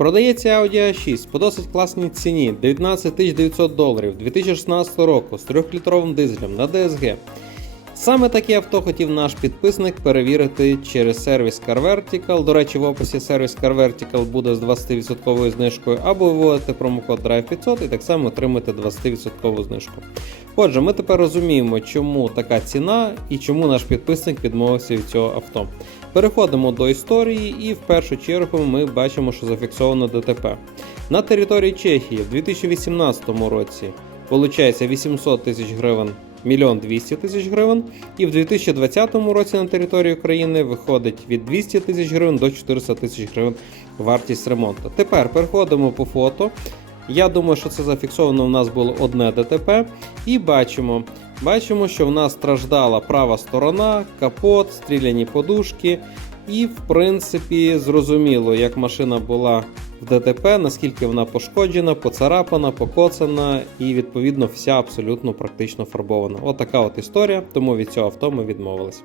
Продається Audi A6 по досить класній ціні 19 900 доларів 2016 року з 3-літровим дизелем на DSG. Саме таке авто хотів наш підписник перевірити через сервіс Car Vertical. До речі, в описі сервіс Car Vertical буде з 20% знижкою, або ви вводите промокод DRIVE500 і так само отримаєте 20% знижку. Отже, ми тепер розуміємо, чому така ціна і чому наш підписник відмовився від цього авто. Переходимо до історії, і в першу чергу ми бачимо, що зафіксовано ДТП. На території Чехії в 2018 році виходить 800 тисяч гривень, мільйон 200 тисяч гривень, і в 2020 році на території України виходить від 200 тисяч гривень до 400 тисяч гривень вартість ремонту. Тепер переходимо по фото. Я думаю, що це зафіксовано. У нас було одне ДТП, і бачимо. Бачимо, що в нас страждала права сторона, капот, стріляні подушки. І, в принципі, зрозуміло, як машина була в ДТП, наскільки вона пошкоджена, поцарапана, покоцана і, відповідно, вся абсолютно практично фарбована. Отака от історія, тому від цього авто ми відмовились.